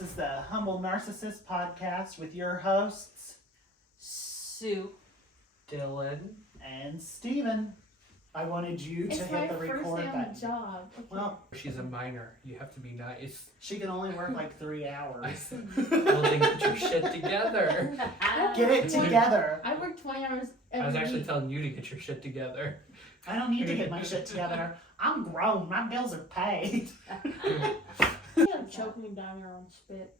This is the Humble Narcissist podcast with your hosts, Sue, Dylan, and Steven. I wanted you to hit the record button. Job. Okay. Well, she's a minor. You have to be nice. she can only work like 3 hours. Well, then get your shit together. Get it together. I work 20 hours every I was actually week. telling you to get your shit together. I don't need to get my shit together. I'm grown. My bills are paid. You're choking me down your own spit.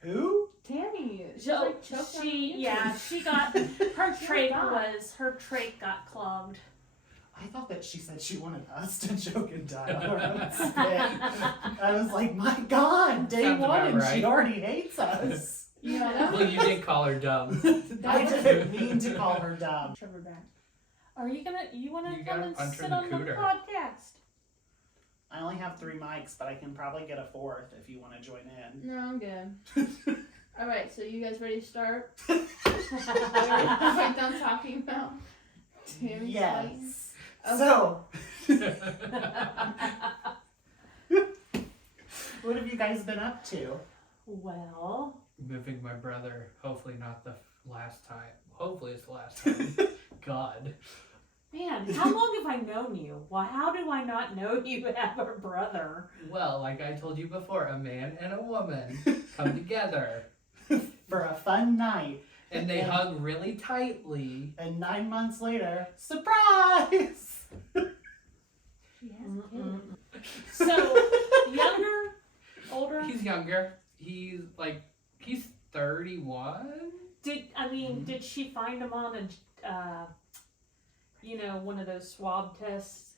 Who? Tammy. She's So like choking on you. she got her trach God. her trach got clogged. I thought that she said she wanted us to choke and die on her own spit. I was like, my God, day Sounds one, about and right. she already hates us. Yeah. Well, you did call her dumb. I didn't mean to call her dumb. Trevor back. Are you wanna You come gotta and punch her sit in the on the cooter. podcast? I only have 3 mics, but I can probably get a 4th if you want to join in. No, I'm good. Alright, so you guys ready to start? Are we done talking about Tammy's fight? Yes. Okay. So, what have you guys been up to? Well, Moving my brother. Hopefully not the last time. Hopefully it's the last time. God. man, how long have I known you? Well, how do I not know you have a brother? Well, like I told you before, a man and a woman come together. For a fun night. And they hug really tightly. And 9 months later, surprise! She has a kid. So, younger, older? He's younger. He's 31. Did she find him on a, one of those swab tests,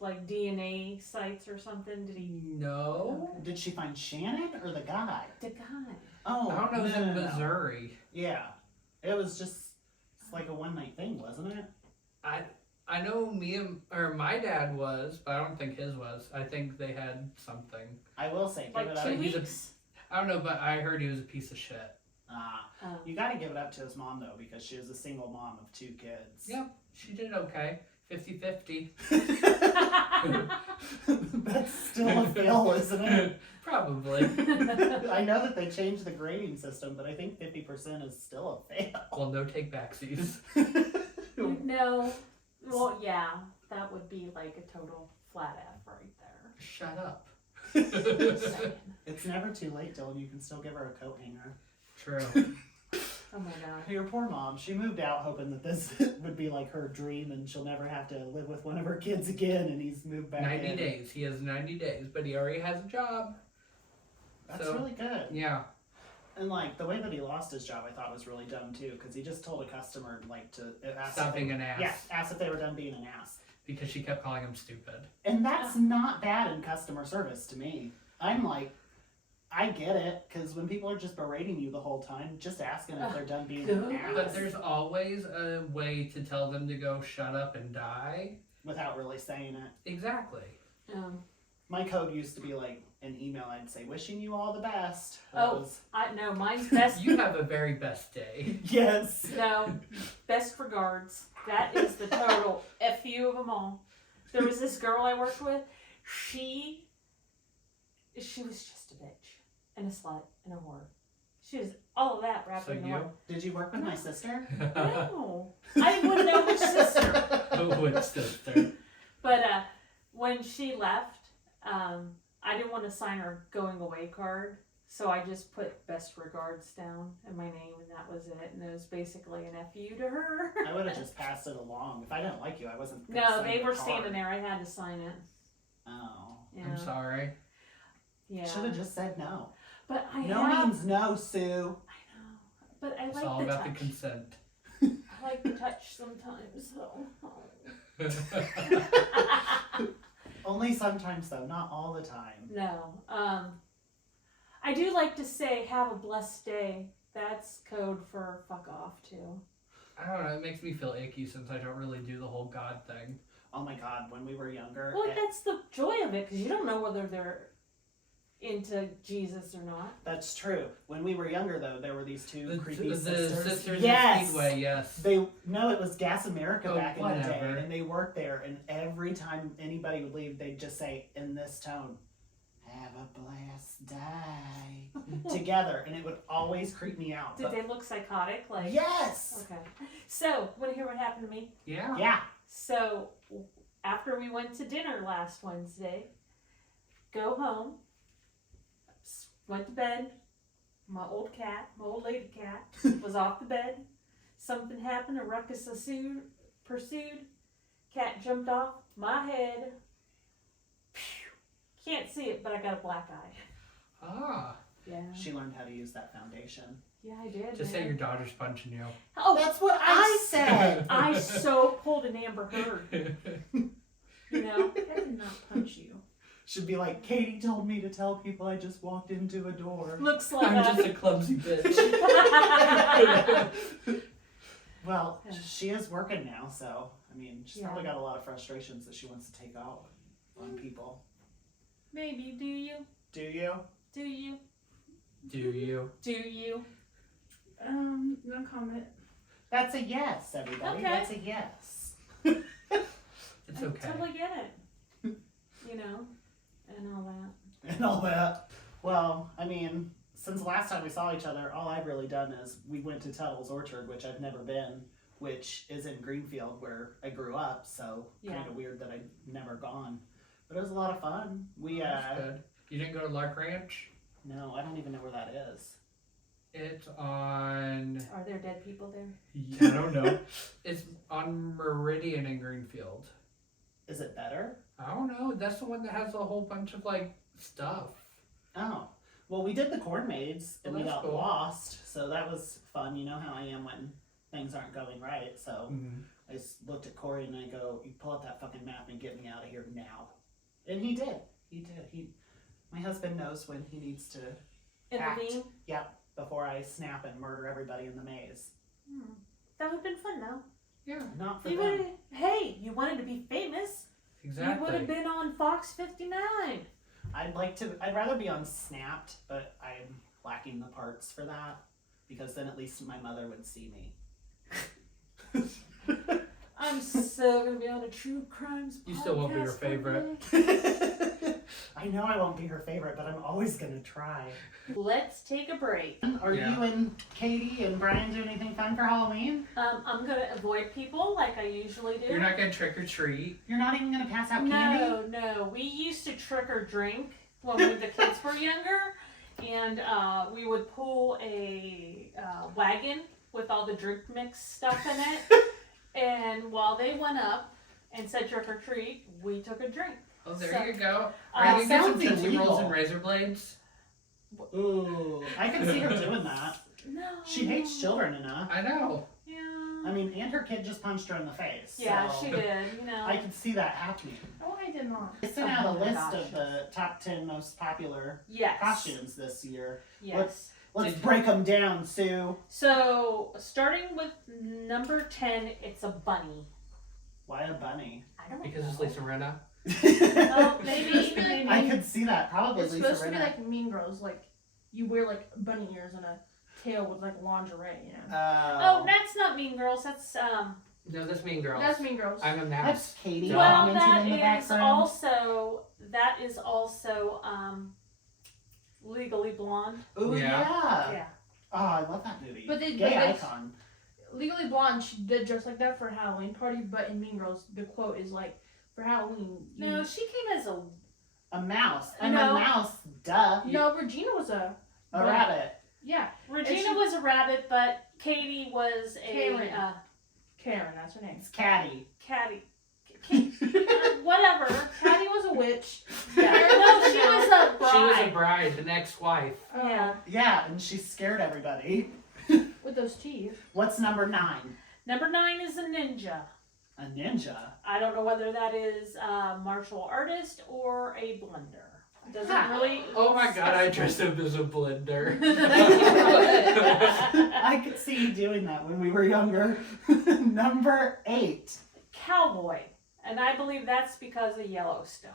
like DNA sites or something? Did he? No. Did she find Shannon or the guy? The guy. Oh, I don't know. It was no, in no, no. Missouri. Yeah. It was just it's like a one-night thing, wasn't it? I know my dad was, but I don't think his was. I think they had something. I will say, give Like it up. 2 he's a- weeks? I don't know, but I heard he was a piece of shit. Oh. You gotta give it up to his mom, though, because she was a single mom of 2 kids. Yep, she did okay. 50-50. That's still a fail, isn't it? Probably. I know that they changed the grading system, but I think 50% is still a fail. Well, no take backsies. No. Well, yeah, that would be like a total flat F right there. Shut up. Just saying. It's never too late, Dylan. You can still give her a coat hanger. True. Oh my god. Your poor mom. She moved out hoping that this would be like her dream and she'll never have to live with one of her kids again, and he's moved back 90 in. days. He has 90 days, but he already has a job. That's So- really good. Yeah. And like the way that he lost his job, I thought was really dumb too, because he just told a customer like to ask Stop if being they, an ass. Yeah, ask if they were done being an ass. Because she kept calling him stupid. And that's not bad in customer service to me. I'm like, I get it, because when people are just berating you the whole time, just asking if they're done being an ass But there's always a way to tell them to go shut up and die. without really saying it. Exactly. My code used to be like an email. I'd say, "Wishing you all the best." That Oh. was- Mine's best. You have a very best day. yes. No, best regards. That is the total FU of them all. There was this girl I worked with. She was just a bitch and a slut and a whore. She was all of that wrapped So in you? one. Did you work with my sister? No, I wouldn't know which sister. Which sister? But when she left, I didn't want to sign her going away card, so I just put best regards down and my name, and that was it. And it was basically an FU to her. I would have just passed it along. If I didn't like you, I wasn't. gonna No, sign they the were card. standing there. I had to sign it. Oh. Yeah. I'm sorry. Yeah. Should have just said no. But I No have. means no, Sue. I know. But I It's like all the about touch. the consent. I like the touch sometimes, so. Only sometimes, though, not all the time. No. I do like to say, have a blessed day. That's code for fuck off, too. I don't know, it makes me feel icky since I don't really do the whole God thing. Oh my God, when we were younger. Well, that's the joy of it, because you don't know whether they're into Jesus or not. That's true. When we were younger, though, there were these two creepy The sisters. sisters Yes. in Speedway, yes. No, it was Gas America Oh, back in the whatever. day, and they worked there. And every time anybody would leave, they'd just say in this tone, "Have a blessed day." together, and it would always creep me out. Did they look psychotic? Like Yes. Okay. So, want to hear what happened to me? Yeah. Yeah. So, after we went to dinner last Wednesday, go home, went to bed. My old lady cat, was off the bed. Something happened. A ruckus pursued. Cat jumped off my head. Phew. Can't see it, but I got a black eye. Ah. Yeah. She learned how to use that foundation. Yeah, I did. Just man. say your daughter's punching you. Oh, That's what I said. I so pulled an Amber Heard. You know? I did not punch you. Should be like, Katie told me to tell people I just walked into a door. Looks like I'm just a clumsy bitch. Well, she is working now, so I mean, she's Yeah. probably got a lot of frustrations that she wants to take out on people. Maybe. Do you? Do you? Do you? Do you? Do you? No comment. That's a yes, everybody. Okay. That's a yes. It's okay. I totally get it. You know, and all that. And all that. Well, I mean, since the last time we saw each other, all I've really done is we went to Tuttle's Orchard, which I've never been, which is in Greenfield where I grew up, so Yeah. kind of weird that I've never gone. But it was a lot of fun. We, That's good. You didn't go to Lark Ranch? no, I don't even know where that is. It's on. Are there dead people there? I don't know. It's on Meridian in Greenfield. Is it better? I don't know. That's the one that has a whole bunch of like stuff. Oh. Well, we did the corn maze and Oh, we that's got cool. lost, so that was fun. You know how I am when things aren't going right, so I just looked at Corey and I go, you pull out that fucking map and get me out of here now. And he did. He did. My husband knows when he needs to Intervene? before I snap and murder everybody in the maze. That would have been fun though. Yeah, Not for You them. would. Hey, you wanted to be famous. exactly. You would have been on Fox 59. I'd rather be on Snapped, but I'm lacking the parts for that because then at least my mother would see me. I'm so gonna be on a true crimes podcast. You still won't be her favorite. one day. I know I won't be her favorite, but I'm always gonna try. Let's take a break. Are Yeah. you and Katie and Brian doing anything fun for Halloween? I'm gonna avoid people like I usually do. You're not gonna trick or treat. You're not even gonna pass out candy? No. We used to trick or drink when the kids were younger, and we would pull a wagon with all the drink mix stuff in it. And while they went up and said trick or treat, we took a drink. Oh, there So, you go. that Are you get some sounds Tootsie Rolls illegal. and razor blades? Ooh, I can see her doing that. No. She hates children enough. I know. Yeah. I mean, and her kid just punched her in the face. Yeah, so she did. You know. I could see that happening. Oh, I did not. I sent out a Oh my list gosh. of the top 10 most popular Yes. costumes this year. Yes. Let's Did- break them down, Sue. So starting with number 10, it's a bunny. Why a bunny? I don't Because know. it's Lisa Rinna. Oh, maybe. I could see that. Probably It's Lisa supposed to be Rinna. like Mean Girls, like you wear like bunny ears and a tail with like lingerie, you know. Oh, that's not Mean Girls. That's No, that's Mean Girls. That's Mean Girls. I'm a mouse. That's Katie. well, commenting that in the is background. that is also Legally Blonde. Ooh, Yeah. Yeah. Oh, I love that movie. But they- Gay but they- icon. Legally Blonde, she did dress like that for a Halloween party, but in Mean Girls, the quote is like, for Halloween. No, she came as a. A mouse. I'm No. a mouse. Duh. No, Regina was a Rabbit. yeah. Regina she- was a rabbit, but Katie was a Karen. Karen, that's her name. It's Caddy. catty. Whatever. Patty was a witch. Yeah. No, she was a bride. She was a bride, the next wife. Yeah. Yeah, and she scared everybody. With those teeth. What's number 9? Number 9 is a ninja. A ninja. I don't know whether that is a martial artist or a blender. Doesn't Ha. really. Oh my god, I dressed up as a blender. I could see you doing that when we were younger. Number 8. Cowboy, and I believe that's because of Yellowstone.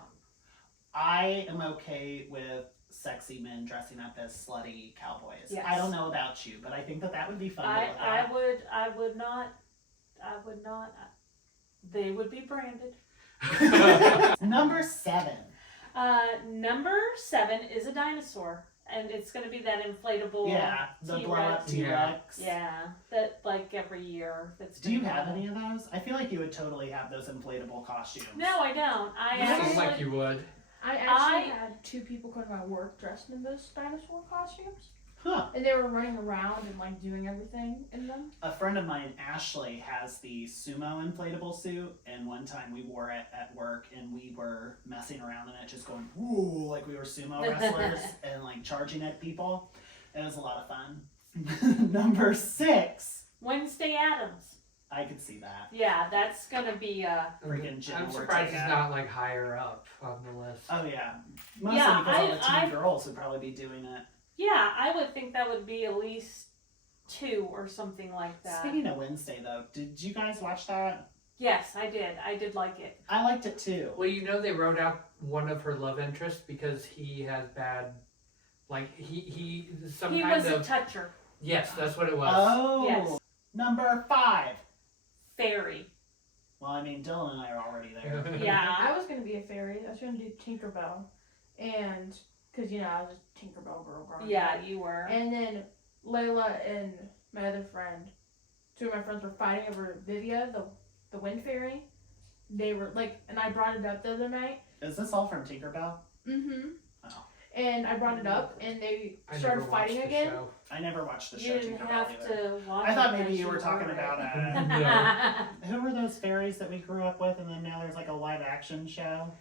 I am okay with sexy men dressing up as slutty cowboys. Yes. I don't know about you, but I think that would be fun to I look would not. They would be branded. at. Number 7. Number 7 is a dinosaur, and it's gonna be that inflatable. Yeah, the blow up T-Rex. T-Rex. Yeah, that like every year. That's Do you been have going. any of those? I feel like you would totally have those inflatable costumes. No, I don't. I It seems actually. like you would. I actually had 2 people come to my work dressed in those dinosaur costumes. Huh. And they were running around and like doing everything in them. A friend of mine, Ashley, has the sumo inflatable suit, and one time we wore it at work, and we were messing around in it, just going woo, like we were sumo wrestlers, and like charging at people. It was a lot of fun. Number 6. Wednesday Addams. I could see that. Yeah, that's gonna be Freaking Jenna I'm surprised it's Ortega. not like higher up on the list. Oh yeah, mostly Yeah, because all the teen I- girls would probably be doing it. yeah. I would think that would be at least 2 or something like that. Speaking of Wednesday, though, did you guys watch that? Yes, I did. I did like it. I liked it too. Well, you know they wrote out one of her love interests because he has bad, like he some He kind was a of toucher. yes, that's what it was. Oh, Yes. Number 5. Fairy. Well, I mean, Dylan and I are already there. Yeah. I was gonna be a fairy. I was gonna do Tinkerbell, and because I was a Tinkerbell girl growing up. Yeah, you were. And then Layla and my other friend, 2 of my friends were fighting over Vivia, the wind fairy. They were like, and I brought it up the other night. Is this all from Tinkerbell? Mm-hmm. Oh. And I brought it up, and they I started never watched fighting the again. show. I never watched the You show didn't Tinkerbell have either. to watch I thought it maybe because you were talking were about it. who were those fairies that we grew up with, and then now there's like a live action show?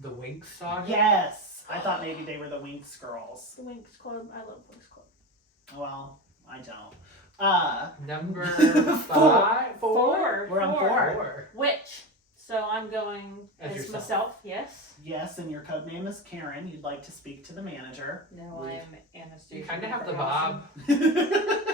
The Winx saga. Yes! I thought maybe they were the Winx girls. The Winx Club. I love Winx Club. Well, I don't. Number 5? 4. We're on 4. 4. Witch. So I'm going As as yourself. myself. Yes. Yes, and your code name is Karen. You'd like to speak to the manager. No, I am Anastasia. You kind of have the Dawson. bob.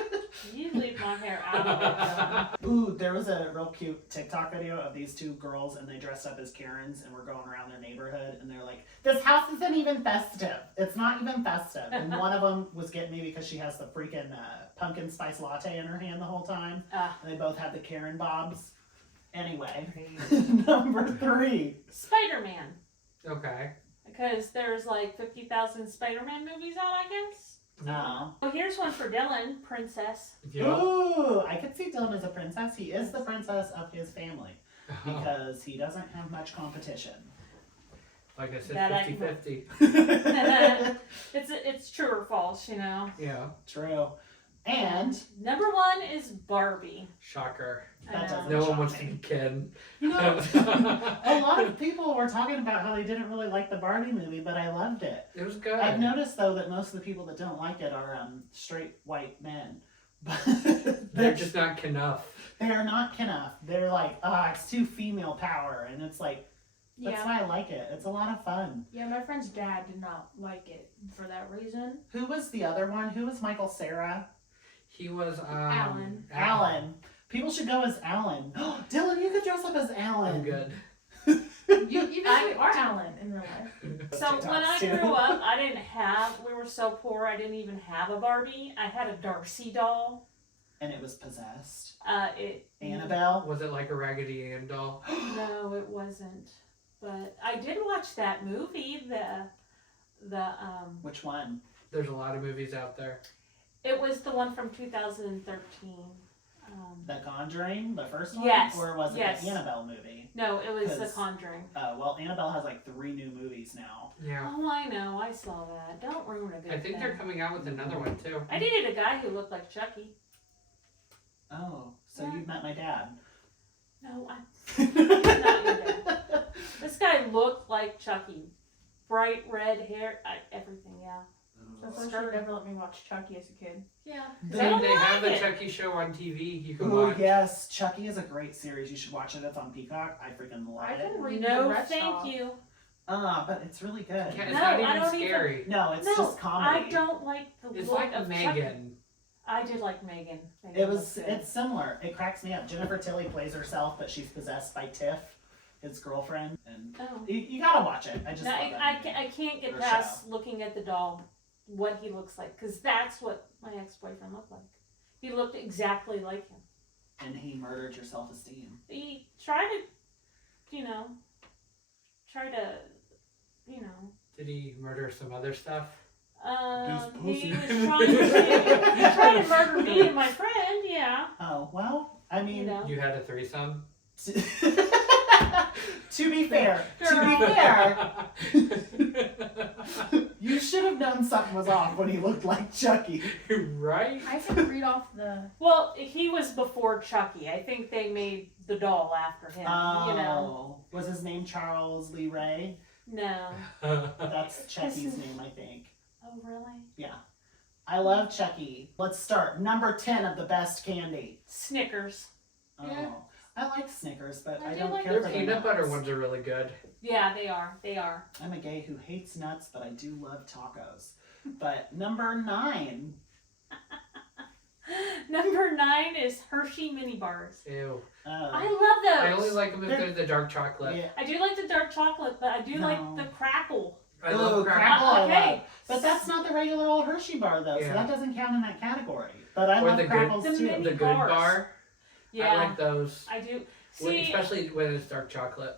You leave my hair out of it. Ooh, there was a real cute TikTok video of these 2 girls, and they dressed up as Karens and were going around their neighborhood, and they're like, "This house isn't even festive. It's not even festive." And one of them was getting me because she has the freaking pumpkin spice latte in her hand the whole time. And they both had the Karen bobs. Anyway, number 3. Spider-Man. Okay. Because there's like 50,000 Spider-Man movies out, I guess. No. Well, here's one for Dylan. Princess. Yeah. Ooh, I could see Dylan as a princess. He is the princess of his family because he doesn't have much competition. Like I said, That I 50-50. It's true or false, Yeah. True. And Number 1 is Barbie. Shocker. I That know. doesn't- No one wants to be Ken. you know, a lot of people were talking about how they didn't really like the Barbie movie, but I loved it. It was good. I've noticed though that most of the people that don't like it are straight white men. But They're just not enough. they are not enough. They're like, it's too female power, and it's like that's Yeah. why I like it. It's a lot of fun. Yeah, my friend's dad did not like it for that reason. Who was the other one? Who was Michael Cera? He was Alan. Alan. People should go as Alan. Dylan, you could dress up as Alan. I'm good. You basically are Alan in real life. So when I TikToks, too. grew up, we were so poor, I didn't even have a Barbie. I had a Darcy doll. And it was possessed. Annabelle? Annabelle. Was it like a Raggedy Ann doll? No, it wasn't. But I did watch that movie, Which one? There's a lot of movies out there. it was the one from 2013. The Conjuring, the first one? Yes, Or was it yes. the Annabelle movie? No, it was The 'Cause- Conjuring. Well, Annabelle has like 3 new movies now. Yeah. Oh, I know. I saw that. Don't ruin a good I think thing. they're coming out with another one too. I dated a guy who looked like Chucky. Oh, so Yeah. you've met my dad. No, not your dad. This guy looked like Chucky. Bright red hair, everything, yeah. That's why she never let me watch Chucky as a kid. Yeah. They- I don't They have the like it. Chucky show on TV. You can Oh watch. yes, Chucky is a great series. You should watch it. It's on Peacock. I freaking love I it. can read the No, rest thank off. you. But it's really good. Yeah, it's No, not I even don't even- scary. No, it's No, just comedy. I don't like the It's look like of Megan. Chucky. I did like Megan. It was. It's similar. It cracks me up. Jennifer Tilly plays herself, but she's possessed by Tiff, his girlfriend, and Oh. you gotta watch it. I just No, love that I movie. can't get Or past looking at the doll, what he looks like, because that's what my ex-boyfriend looked like. He looked exactly like him. And he murdered your self-esteem. He tried to, try to, Did he murder some other stuff? He was trying to murder me and my friend. Yeah. Oh, well, I mean, You know. You had a threesome? to be fair, you should have known something was off when he looked like Chucky. Right? I can read off the. Well, he was before Chucky. I think they made the doll after him. Oh, You know. was his name Charles Lee Ray? No. That's Chucky's name, I think. Oh, really? Yeah. I love Chucky. Let's start. Number 10 of the best candy. Snickers. Oh, Yeah. I like Snickers, but I I do don't like care Their for the peanut butter nuts. ones are really good. Yeah, they are. They are. I'm a gay who hates nuts, but I do love tacos. But number 9. Number 9 is Hershey mini bars. Ew. I love those. I only like them if They're- they're the dark chocolate. Yeah. I do like the dark chocolate, but I do No. like the crackle. I Ooh, love crackle. crackle. I Okay. love. But that's not the regular old Hershey bar, though, Yeah. so that doesn't count in that category. But I Or love the good- crackles the too. mini- The good Bars. bar. Yeah, I like those. I do. When- See, especially when it's dark chocolate.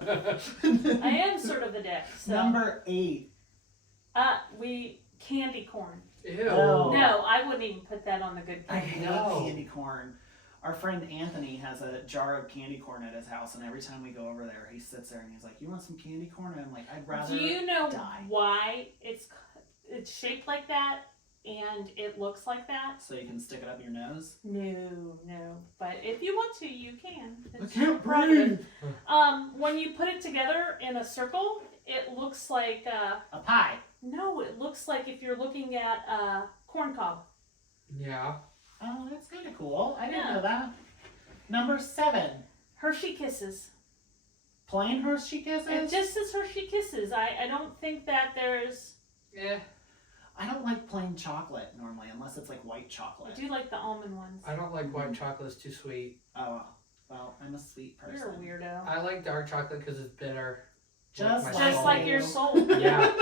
I am sort of a dick. So. Number 8. Candy corn. Ew. Oh. No, I wouldn't even put that on the good I candy. hate No. candy corn. Our friend Anthony has a jar of candy corn at his house, and every time we go over there, he sits there and he's like, "You want some candy corn?" And I'm like, "I'd rather." Do you know die. why it's shaped like that and it looks like that? So you can stick it up your nose. No. But if you want to, you can. I It's your can't prerogative. breathe. When you put it together in a circle, it looks like A pie. no, it looks like if you're looking at a corn cob. Yeah. Oh, that's kind of cool. I didn't Yeah. know that. Number 7. Hershey Kisses. Plain Hershey It Kisses. just says Hershey Kisses. I don't think that there's. Yeah. I don't like plain chocolate normally, unless it's like white I chocolate. do like the almond ones. I don't like white chocolate. It's too sweet. Oh, well, I'm a sweet person. You're a weirdo. I like dark chocolate because it's bitter. Just my like Just soul. like your soul. Yeah.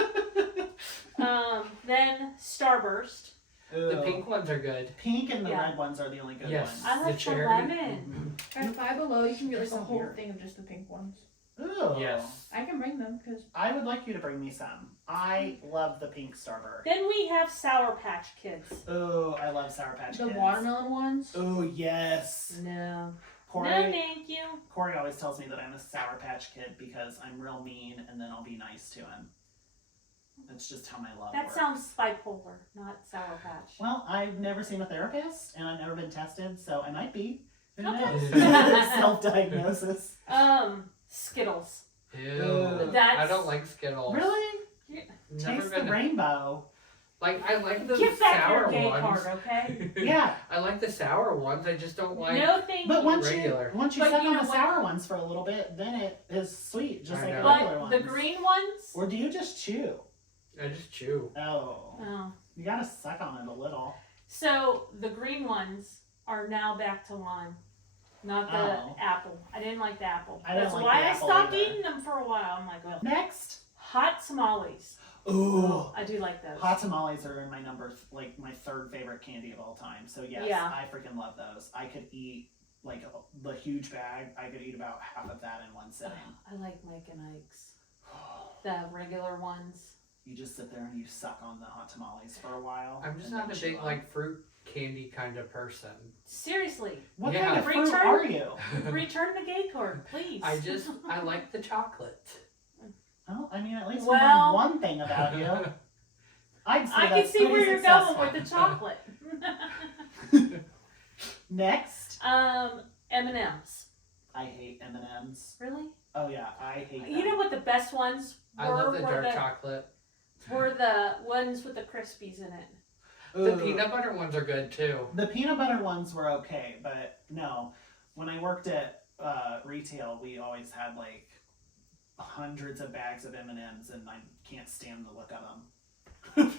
Then Starburst. The Ooh. pink ones are good. Pink and the Yeah. red ones are the only good Yes. ones. I like the cherry. lemon. Mhm. At Five Below, you can get like They're a so whole weird. thing of just the pink ones. Ooh. Yes. I can bring them because I would like you to bring me some. I love the pink Starburst. Then we have Sour Patch Kids. Ooh, I love Sour Patch the Kids. watermelon ones. Ooh, yes. No. Corey, No, thank you. Corey always tells me that I'm a Sour Patch Kid because I'm real mean and then I'll be nice to him. That's just how my love That works. sounds bipolar, not Sour Patch. Well, I've never seen a therapist and I've never been tested, so I might be. Who Okay. knows? Self-diagnosis. Skittles. Ew. That's- I don't like Skittles. Really? Never Taste the been. rainbow. Like I like the Give back sour your gay ones. card, okay? Yeah, I like the sour ones. I just don't like. No, thank but you. once Regular. you But suck you on know the what? sour ones for a little bit, then it is sweet, just I like the know. regular But ones. the green ones? Or do you just chew? I just chew. Oh. Oh. You gotta suck on it a little. So the green ones are now back to lime, not the Oh. apple. I didn't like the apple. I didn't That's like why the I apple stopped either. eating them for a while. I'm like, well, Next. hot tamales. Ooh. I do like those. Hot tamales are in my my third favorite candy of all time. So yes, Yeah. I freaking love those. I could eat like the huge bag. I could eat about half of that in one sitting. I like Mike and Ike's, the regular ones. You just sit there and you suck on the hot tamales for a while. I'm just and not then a chew big on. like fruit candy kind of person. Seriously, What Yeah. kind of fruit Return- are you? return the gay card, please. I like the chocolate. Well, I mean, at least we Well- learned one thing about you. I'd say I can that's see pretty where you're successful. going with the chocolate. Next, M&Ms. I hate M&Ms. Really? Oh yeah, I hate them. You know what the best ones were? I love the were dark chocolate. were the ones with the Crispies in it. The Ooh. peanut butter ones are good too. The peanut butter ones were okay, but no. When I worked at retail, we always had like hundreds of bags of M&Ms, and I can't stand the look of them.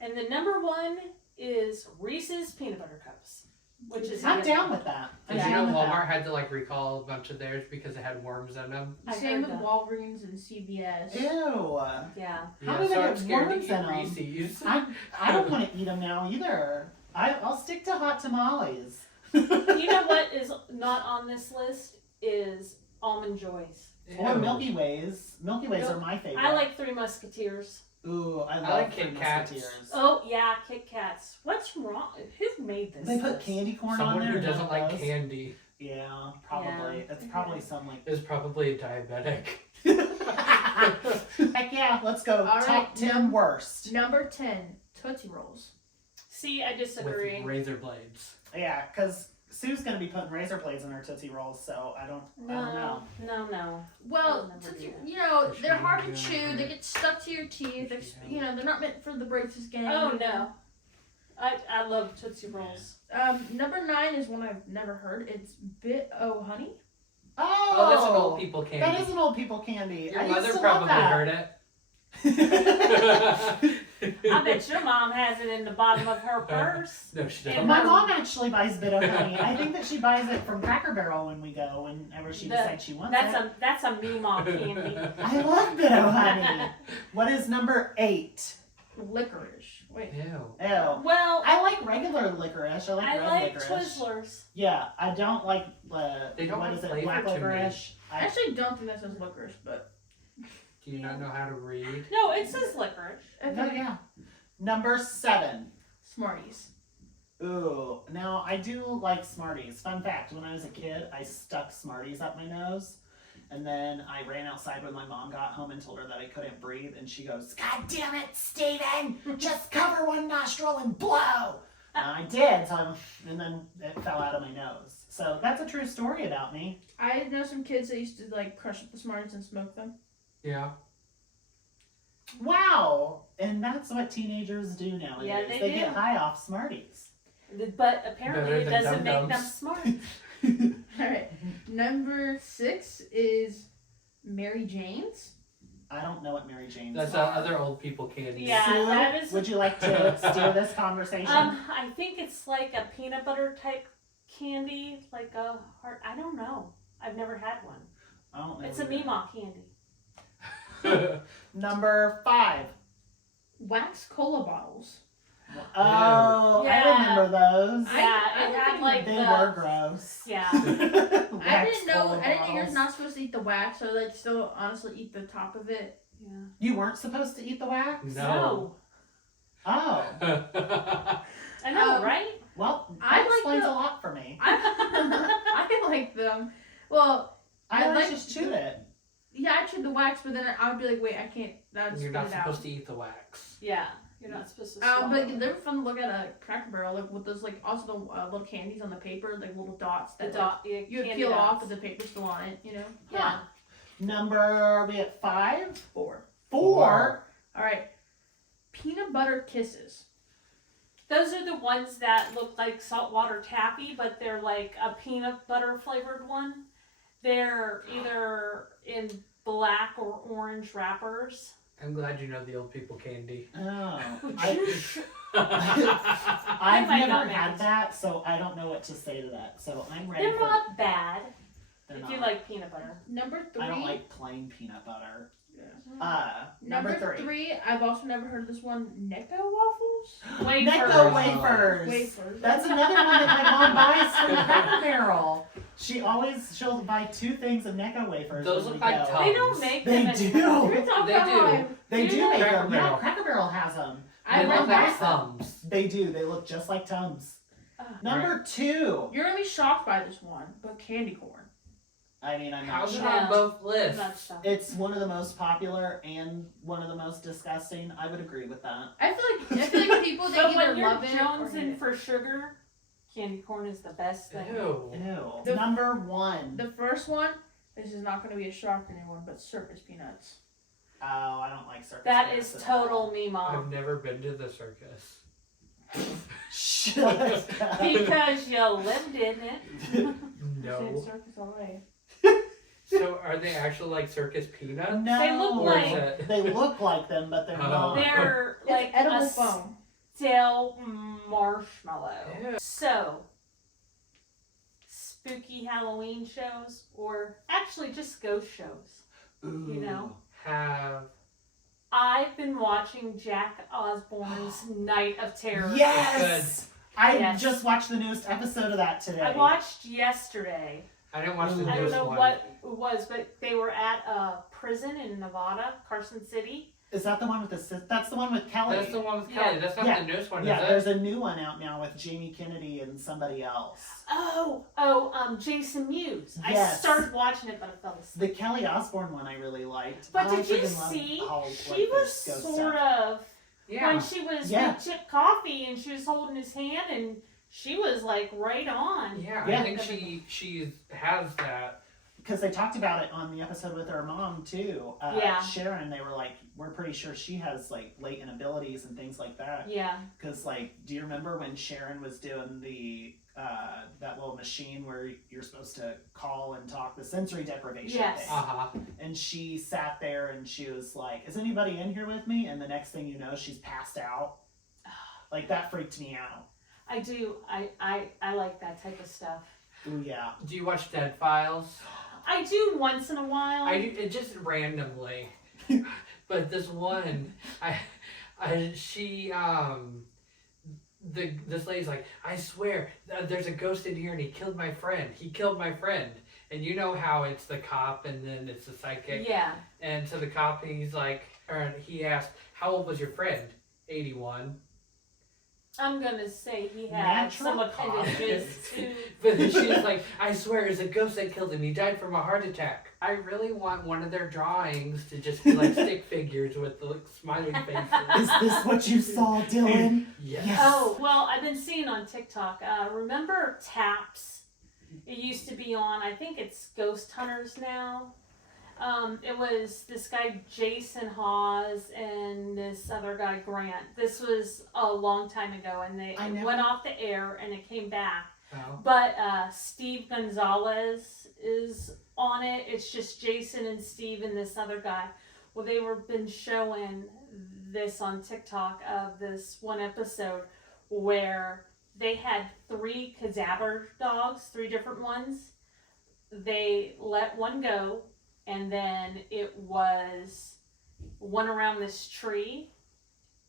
And the number one is Reese's Peanut Butter Cups, which is I'm yummy. down with that. I'm Did you know down with Walmart that. had to like recall a bunch of theirs because it had worms in them? I Same heard with that. Walgreens and CVS. Ew. Yeah. How do they so get I'm scared worms to eat in 'em? Reese's. I don't want to eat them now either. I'll stick to hot tamales. You know what is not on this list is Almond Joys. Or Ew. Milky Ways. Milky Ways No, are my favorite. I like Three Musketeers. Ooh, I love like Three Kit Kats. Musketeers. Oh yeah, Kit Kats. What's wrong? Who made this? They put list? candy corn Someone on there. who and doesn't like those. candy Yeah, probably. Yeah. It's probably some like. is probably a diabetic. Heck yeah, let's go. All Top right, 10 worst. Number 10, Tootsie Rolls. See, I disagree. With razor blades. Yeah, because Sue's gonna be putting razor blades in her Tootsie Rolls, so I don't know. No. Well, I'll never Tootsie, do that. you know, Fish they're hard to mango. chew. They get stuck to your teeth. They're, you know, they're not meant for the braces game. Oh no. I love Tootsie Rolls. Number 9 is one I've never heard. It's Bit O Honey. Oh, that's an old people candy. That is an old people candy. Your I used mother to probably love heard it. that. I bet your mom has it in the bottom of her purse. No, she And doesn't. My mom actually buys Bit of Honey. I think that she buys it from Cracker Barrel when we go, whenever she decides she wants it. That's a me mom candy. I love Bit of Honey. What is number 8? Licorice. Wait. Ew. Ew. Well, I like regular licorice. I like I red like licorice. Twizzlers. Yeah, I don't like They don't what have is it, flavor black to me. licorice. I actually don't think that says licorice, but. Do you not know how to read? No, it says licorice. No, yeah. Number 7. Smarties. Ooh, now I do like Smarties. Fun fact, when I was a kid, I stuck Smarties up my nose. And then I ran outside when my mom got home and told her that I couldn't breathe. And she goes, "God damn it, Steven! Just cover one nostril and blow!" And I did, and then it fell out of my nose. So that's a true story about me. I know some kids that used to like crush up the Smarties and smoke them. Yeah. Wow! And that's what teenagers do nowadays. Yeah, they they do. get high off Smarties. But apparently Better it than doesn't make them Dum-Dums. smart. Alright. Number 6 is Mary Jane's. I don't know what Mary Jane's That's are. other old people candy. Yeah. Sue, that is- would you like to steer this conversation? I think it's like a peanut butter type candy, like a heart. I don't know. I've never had one. I don't know It's a either. Meemaw candy. Number 5. Wax cola bottles. Oh, Yeah. I remember those. Yeah, I it had think like They the were gross. yeah. I Wax didn't know cola you're bottles. not supposed to eat the wax, so like still honestly eat the top of it. Yeah. You weren't supposed to eat the wax? No. Oh, I know, Um, right? well, I that like explains the- a lot for me. I like them. Well, I like just chewed it. yeah, I chewed the wax, but then I would be like, wait, I can't. I'd You're spit not it out. supposed to eat the wax. Yeah. You're not supposed to swallow. But they're fun to look at a Cracker Barrel, like with those like also the little candies on the paper, like little dots the that dot. Yeah, like, you would candy peel dots. off, but the paper's still on it. You know. Yeah. Number, are we at 5? 4. 4? All right. Peanut butter kisses. Those are the ones that look like saltwater taffy, but they're like a peanut butter flavored one. They're either in black or orange wrappers. I'm glad you know the old people candy. Oh. Would I, you I've might never not had make it. that, so I don't know what to say to that. So I'm ready They're for not bad they're if not. you like peanut butter. Number 3. I don't like plain peanut butter. Yeah. Number 3. I've also never heard of this one. Necco waffles. Wafers. Necco wafers. Wafers. That's another one that my mom buys from Cracker Barrel. She'll buy 2 things of Necco wafers. Those when look we like go. Tums. They don't make They them do. anymore. You're talking They about do. mine. They Do do they? make Cracker them. Yeah, Barrel. Cracker Barrel has them. I They like look like that. thumbs. They do. They look just like Tums. Number 2. You're gonna be shocked by this one, but candy corn. I mean, I'm not How's it sure. on both I'm lists? not sure. It's one of the most popular and one of the most disgusting. I would agree with that. I feel like people they But either when you're love it or hate jonesing it. for sugar, candy corn is the best thing. Ew. Ew. The- Number 1. The first one, this is not gonna be a shock to anyone, but circus peanuts. Oh, I don't like circus. That peanuts is at all. total me, mom. I've never been to the circus. Shut up. Because you lived in it. No. Circus alright. So are they actually like circus peanuts? No. They look Or like- is it? They look like them, but they're Oh. not. They're It's like edible a foam. stale marshmallow. Ew. So, spooky Halloween shows, or actually just ghost shows. Ooh. You know? Have I've been watching Jack Osborne's Night of Terror. Yes. I Yes. just watched the newest episode of that today. I watched yesterday. I didn't watch the Ooh. I don't newest know one. what it was, but they were at a prison in Nevada, Carson City, Is that the one with that's the one with Kelly? That's the one with Yeah. Kelly. That's not Yeah. the newest one, Yeah, is it? there's a new one out now with Jamie Kennedy and somebody else. Jason Mewes. I Yes. started watching it, but I fell asleep. The Kelly Osbourne one I really liked. But I did you freaking love see? how, like, She was this ghost sort stuff. of Yeah. when she was Yeah. with Chip Coffee and she was holding his hand and she was like right on. Yeah, Yeah. I think she has that. Because they talked about it on the episode with her mom too. Yeah. Sharon, they were like, we're pretty sure she has like latent abilities and things like that. Yeah. Because like, do you remember when Sharon was doing the that little machine where you're supposed to call and talk, the sensory deprivation Yes. thing? Uh-huh. And she sat there and she was like, is anybody in here with me? And the next thing you know, she's passed out. Like, that freaked me out. I do. I like that type of stuff. Ooh, yeah. Do you watch Dead Files? I do once in a while. I do it just randomly. But this one, this lady's like, I swear, there's a ghost in here and he killed my friend. He killed my friend. And you know how it's the cop and then it's the psychic. Yeah. And so the cop, he's like, or he asked, how old was your friend? 81. I'm gonna say he had Natural some appendages too. But then she's like, I swear it's a ghost that killed him. He died from a heart attack. I really want one of their drawings to just be like stick figures with the smiling faces. Is this what you saw, Dylan? Yes. Oh, well, I've been seeing on TikTok. Remember Taps? It used to be on, I think it's Ghost Hunters now. It was this guy Jason Hawes and this other guy Grant. This was a long time ago, and they went off the air and it came back. Oh. But Steve Gonzalez is on it. It's just Jason and Steve and this other guy. Well, they were been showing this on TikTok of this one episode where they had 3 cadaver dogs, 3 different ones. They let one go, and then it was one around this tree,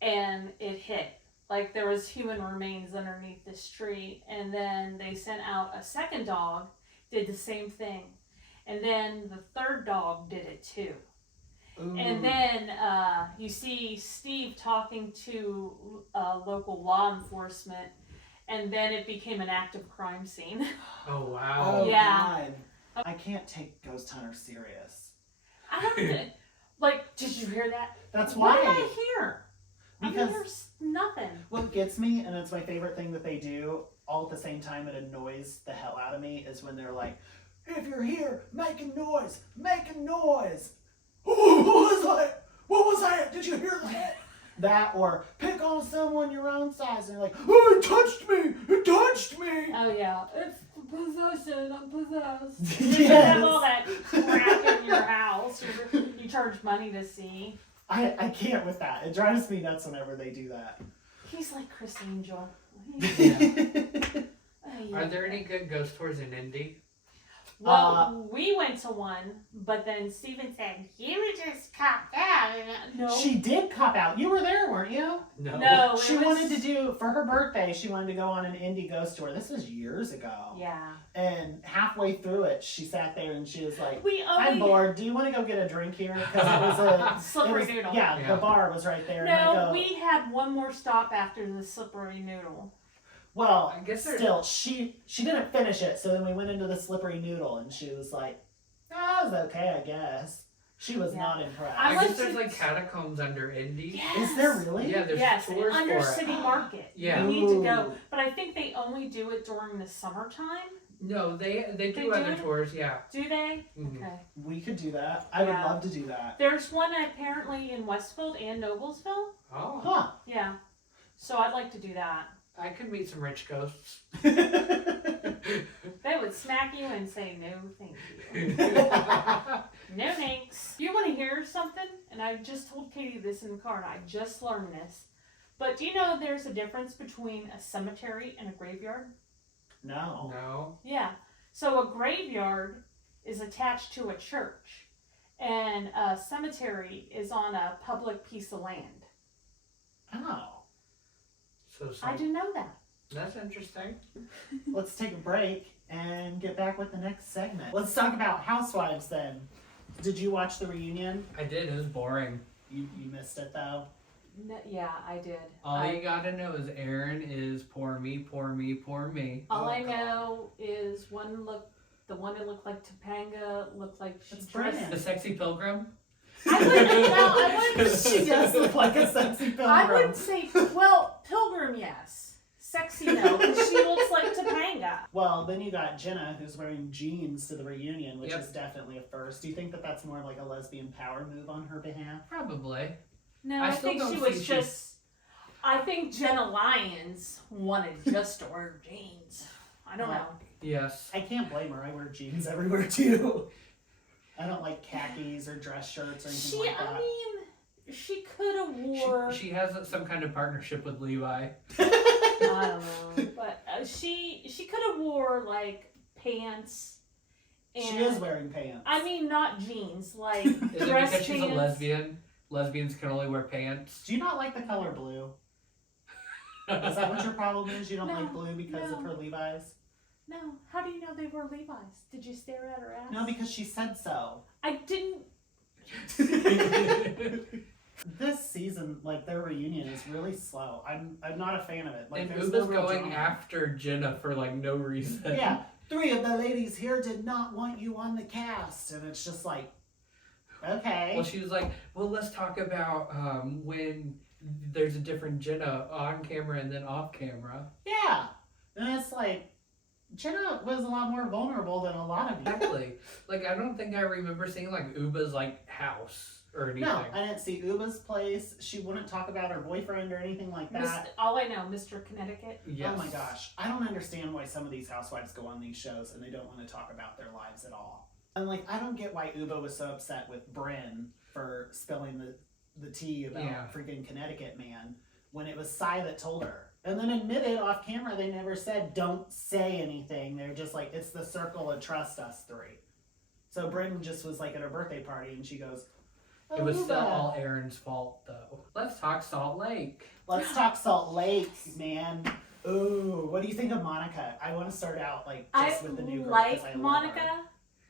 and it hit. Like there was human remains underneath this tree, and then they sent out a second dog, did the same thing, and then the third dog did it too. Ooh. And then you see Steve talking to local law enforcement, and then it became an active crime scene. Oh, wow. Oh, Yeah. God. I can't take Ghost Hunters serious. I don't know. Like, did you hear that? That's What did why. I hear? Because there's nothing. what gets me, and it's my favorite thing that they do, all at the same time, it annoys the hell out of me, is when they're like, if you're here, make a noise, make a noise. Ooh, what was that? What was that? Did you hear that? That, or pick on someone your own size, and they're like, oh, it touched me, it touched me. Oh, yeah. It's possession. I'm possessed. Yes. You have all that crap in your house. You charge money to see. I can't with that. It drives me nuts whenever they do that. He's like Chris Angel. Are there any good ghost tours in Indy? Well, we went to one, but then Steven said, you were just copped out. No. She did cop out. You were there, weren't you? No. She it was... wanted to do, for her birthday, she wanted to go on an indie ghost tour. This was years ago. Yeah. And halfway through it, she sat there and she was like, We only... I'm bored. Do you want to go get a drink here? Because it was a... Slippery noodle. Yeah, the bar was right there. No, and I go, we had one more stop after the slippery noodle. well, I guess still, she didn't finish it. So then we went into the slippery noodle and she was like, that was okay, I guess. She was not impressed. I I went guess there's to- like catacombs under Indy. Yes. Is there really? Yeah, there's Yes, tours under for City it. Market. Yeah. You need to go. Ooh. But I think they only do it during the summertime. No, they They do other do? tours, yeah. Do they? Mhm. Okay. We could do that. I would Yeah. love to do that. There's one apparently in Westfield and Noblesville. Oh, Huh. Yeah. So I'd like to do that. I could meet some rich ghosts. They would smack you and say, no, thank you. No thanks. You want to hear something? And I just told Katie this in the car, and I just learned this. But do you know there's a difference between a cemetery and a graveyard? No. No. Yeah. So a graveyard is attached to a church, and a cemetery is on a public piece of land. Oh. So I didn't know that. that's interesting. Let's take a break and get back with the next segment. Let's talk about Housewives then. Did you watch the reunion? I did. It was boring. You missed it though. No, yeah, I did. All you gotta know is Aaron is poor me, poor me, poor me. All Oh, I God. know is the one that looked like Topanga looked like she It's dressed. Brennan. The sexy pilgrim? I wouldn't. She does look like a sexy pilgrim. I wouldn't say, well, Pilgrim, yes. Sexy, no, because she looks like Topanga. Well, then you got Jenna, who's wearing jeans to the reunion, which Yep. is definitely a first. Do you think that that's more of like a lesbian power move on her behalf? Probably. No, I I still think don't she see was she's- just. I think Jenna Lyons wanted just to wear jeans. I don't know. Yes. I can't blame her. I wear jeans everywhere too. I don't like khakis or dress shirts or anything like that. I mean, she could have wore. She has some kind of partnership with Levi. I don't know, but she could have wore like pants. And, She is wearing pants. I mean, not jeans, like Is it dress because she's a pants. lesbian? Lesbians can only wear pants. Do you not like the color blue? Is that what your problem is? You don't like blue because of no. her Levi's? No, how do you know they were Levi's? Did you stare at her ass? No, because she said so. I didn't. This season, like their reunion is really slow. I'm not a fan of it. Like And there's Uba's no real going drama. after Jenna for like no reason. Yeah, 3 of the ladies here did not want you on the cast, and it's just like, okay. Well, she was like, well, let's talk about when there's a different Jenna on camera and then off camera. Yeah, and it's like, Jenna was a lot more vulnerable than a lot of you. Exactly. Like, I don't think I remember seeing like Uba's like house or anything. No, I didn't see Uba's place. She wouldn't talk about her boyfriend or anything like that. All I know, Mr. Connecticut. Yes. Oh my gosh. I don't understand why some of these housewives go on these shows and they don't want to talk about their lives at all. And like, I don't get why Uba was so upset with Bryn for spilling the tea about freaking Connecticut man when it was Sai that told her. And then admitted off camera they never said, don't say anything. They're just like, it's the circle of trust us 3. So Bryn just was like at her birthday party and she goes, It was still Uba. all Aaron's fault though. Let's talk Salt Lake. Let's talk Salt Lake, man. Ooh, what do you think of Monica? I want to start out like just with the new girl. 'cause I like love Monica, her.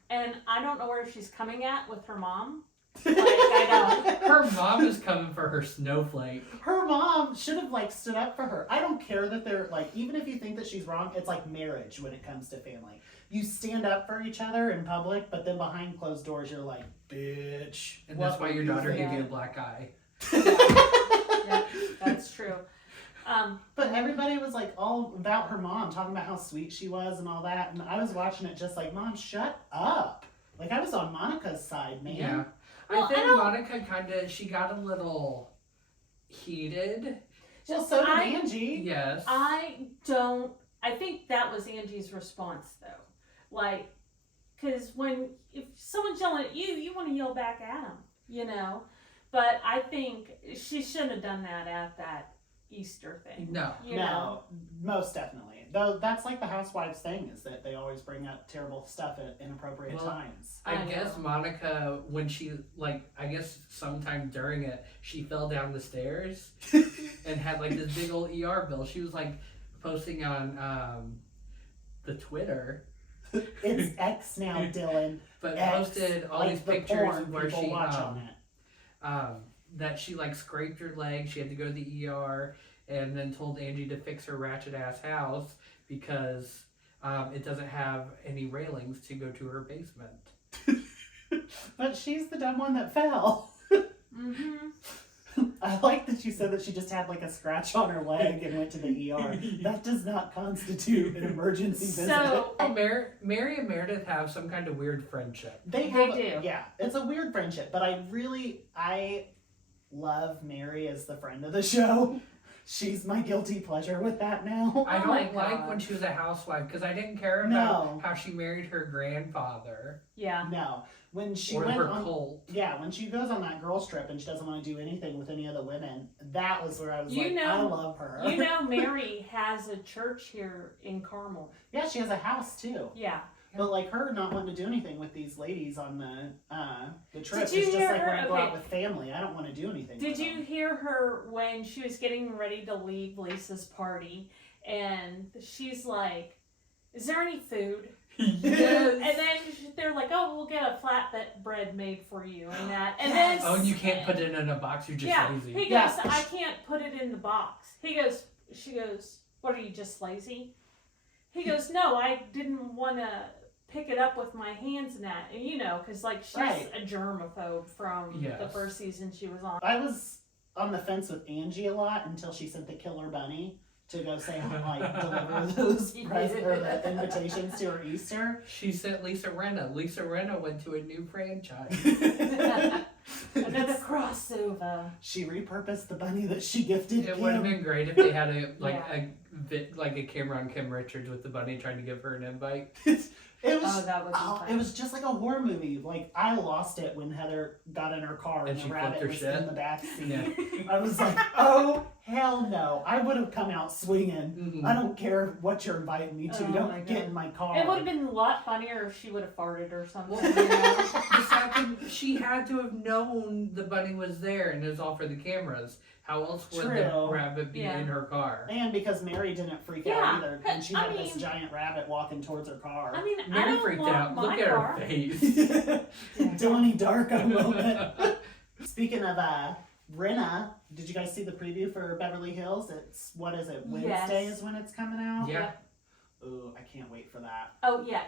and I don't know where she's coming at with her mom. Like, I Her mom is coming for her snowflake. Her mom should have like stood up for her. I don't care that they're like, even if you think that she's wrong, it's like marriage when it comes to family. You stand up for each other in public, but then behind closed doors, you're like, bitch. And what that's why were your you daughter gave thinking?" you a black eye. Yeah, that's true. But everybody was like all about her mom, talking about how sweet she was and all that. And I was watching it just like, Mom, shut up. Like I was on Monica's side, man. Yeah. Well, I think I don't- Monica she got a little heated. Well, so did I- Angie. Yes. I think that was Angie's response though. Like, because if someone's yelling at you, you want to yell back at them, you know? But I think she shouldn't have done that at that Easter thing. No. You know? No, most definitely. Though that's like the housewives thing, is that they always bring up terrible stuff at inappropriate Well, times. I I guess know. Monica, when she, I guess sometime during it, she fell down the stairs and had like this big old ER bill. She was like posting on the Twitter, It's X now, Dylan. but X, posted all like these the pictures porn where people she, watch on it. that she like scraped her leg. She had to go to the ER and then told Angie to fix her ratchet ass house because it doesn't have any railings to go to her basement. But she's the dumb one that fell. Mm-hmm. I like that you said that she just had like a scratch on her leg and went to the ER. That does not constitute an emergency visit. So, Oh, Mary and Meredith have some kind of weird friendship. They do. Yeah, it's a weird friendship, but I love Mary as the friend of the show. She's my guilty pleasure with that now. I Oh my don't like God. when she was a housewife because I didn't care about No. how she married her grandfather yeah. No, when she or went her on, cult. yeah, when she goes on that girls trip and she doesn't want to do anything with any other women, that was where I was You like, know- I love her. You know, Mary has a church here in Carmel. Yeah, she has a house too. Yeah. But like her not wanting to do anything with these ladies on the trip Did you is just hear like her? when I go Okay. out with family. I don't want to do anything. Did with you them. hear her when she was getting ready to leave Lisa's party? And she's like, is there any food? Yes. And then they're like, oh, we'll get a flatbread made for you and that. And then Oh, and you can't put it in a box. You're just lazy. he goes, Yeah. I can't put it in the box. She goes, what, are you just lazy? He goes, no, I didn't want to pick it up with my hands and that. And because like she's Right. a germaphobe from Yes. the first season she was on. I was on the fence with Angie a lot until she sent the killer bunny to go say, like, deliver those the invitations to her Easter. She sent Lisa Rinna. Lisa Rinna went to a new franchise. Another crossover. She repurposed the bunny that she gifted It Kim. would have been great if they had a camera on Kim Richards with the bunny trying to give her an invite. It was, Oh, that would be fun. it was just like a horror movie. Like, I lost it when Heather got in her car and And the she rabbit flipped her was shit. in the back seat. Yeah. I was like, oh, hell no. I would have come out swinging. Mhm. I don't care what you're inviting me to. Oh my Don't get God. in my car. It would have been a lot funnier if she would have farted or something. She had to have known the bunny was there and it was all for the cameras. How else would the True. rabbit be Yeah. in her car? And because Mary didn't freak Yeah, out either. And she I had this mean- giant rabbit walking towards her car. I mean, I Mary don't freaked want out. my Look at car. her face. Donnie Darko moment. Speaking of Rinna, did you guys see the preview for Beverly Hills? It's, what is it, Wednesday Yes. is when it's coming out? Yeah. Ooh, I can't wait for that. Oh yeah,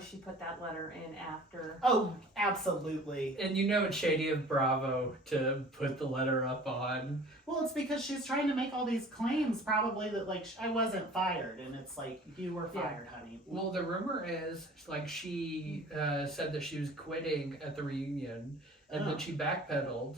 she put that letter in after. Oh, absolutely. And it's shady of Bravo to put the letter up on. Well, it's because she's trying to make all these claims, probably that, like, I wasn't fired. And it's like, you were Yeah. fired, honey. Well, the rumor is, like, she said that she was quitting at the reunion, and Oh. then she backpedaled.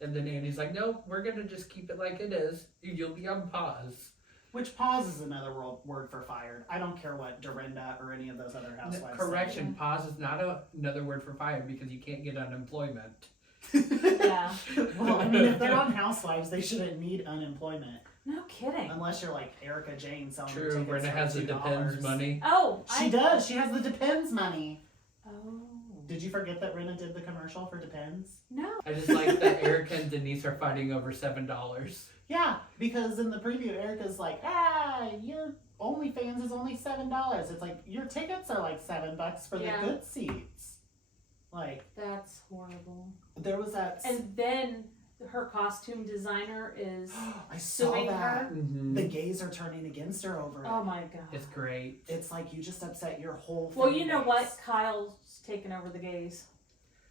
And then Andy's like, no, we're going to just keep it like it is. You'll be on pause. Which pause is another word for fired. I don't care what Dorinda or any of those other housewives Correction, pause is not another word for fired because you can't get unemployment. say. Yeah. Well, I mean, if they're on Housewives, they shouldn't need unemployment. No kidding. Unless you're like Erica Jane selling True, tickets Brenda for has the $2. Depends money. Oh, She does. She has the Depends money. Oh. Did you forget that Rinna did the commercial for Depends? No. I just like that Erica and Denise are fighting over $7. Yeah, because in the preview, Erica's like, your OnlyFans is only $7. It's like, your tickets are like $7 for Yeah. the good seats. Like, That's horrible. there was that. And then her costume designer is I saw suing that. her. Mm-hmm. The gays are turning against her over it. Oh my god. It's great. It's like you just upset your whole Well, fan you know base. what? Kyle's taken over the gays.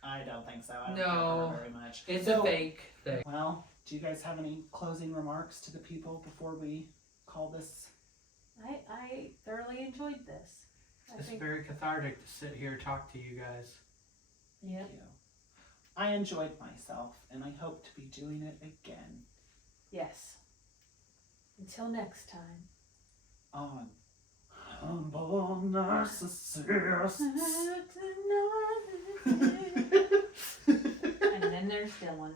I don't think so. I don't No. care for her very much. It's So- a fake thing. Well, do you guys have any closing remarks to the people before we call this? I thoroughly enjoyed this. I It's think. very cathartic to sit here and talk to you guys. Yeah. You? I enjoyed myself, and I hope to be doing it again Yes. Until next time. on Humble Narcissists. And then there's Dylan.